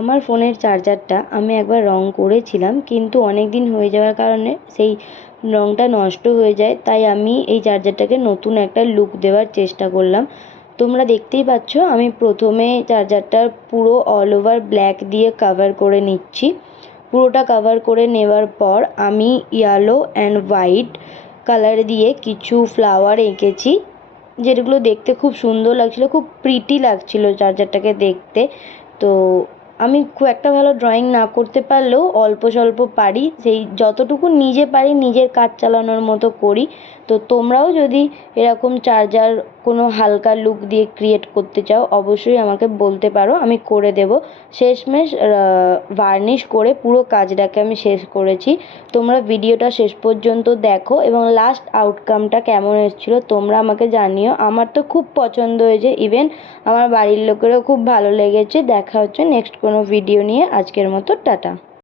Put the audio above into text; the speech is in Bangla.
আমার ফোনের চার্জারটা আমি একবার রং করেছিলাম, কিন্তু অনেক দিন হয়ে যাওয়ার কারণে সেই রংটা নষ্ট হয়ে যায়। তাই আমি এই চার্জারটাকে নতুন একটা লুক দেওয়ার চেষ্টা করলাম। তোমরা দেখতেই পাচ্ছ আমি প্রথমে চার্জারটার পুরো অল ওভার ব্ল্যাক দিয়ে কভার করে নিচ্ছি। পুরোটা কভার করে নেওয়ার পর আমি ইয়েলো অ্যান্ড হোয়াইট কালার দিয়ে কিছু ফ্লাওয়ার এঁকেছি, যেগুলো দেখতে খুব সুন্দর লাগছিলো, খুব প্রিটি লাগছিলো চার্জারটাকে দেখতে। তো আমি খুব একটা ভালো ড্রয়িং না করতে পারলেও অল্প স্বল্প পারি, সেই যতটুকু নিজে পারি নিজের কাজ চালানোর মতো করি। তো তোমরাও যদি এরকম চার্জার কোনো হালকা লুক দিয়ে ক্রিয়েট করতে চাও অবশ্যই আমাকে বলতে পারো, আমি করে দেব। শেষমেশ ভার্নিশ করে পুরো কাজটাকে আমি শেষ করেছি। তোমরা ভিডিওটা শেষ পর্যন্ত দেখো এবং লাস্ট আউটকামটা কেমন এসেছিলো তোমরা আমাকে জানিও। আমার তো খুব পছন্দ হয়েছে, ইভেন আমার বাড়ির লোকেরও খুব ভালো লেগেছে। দেখা হচ্ছে নেক্সট কোনো ভিডিও নিয়ে। আজকের মতো টাটা।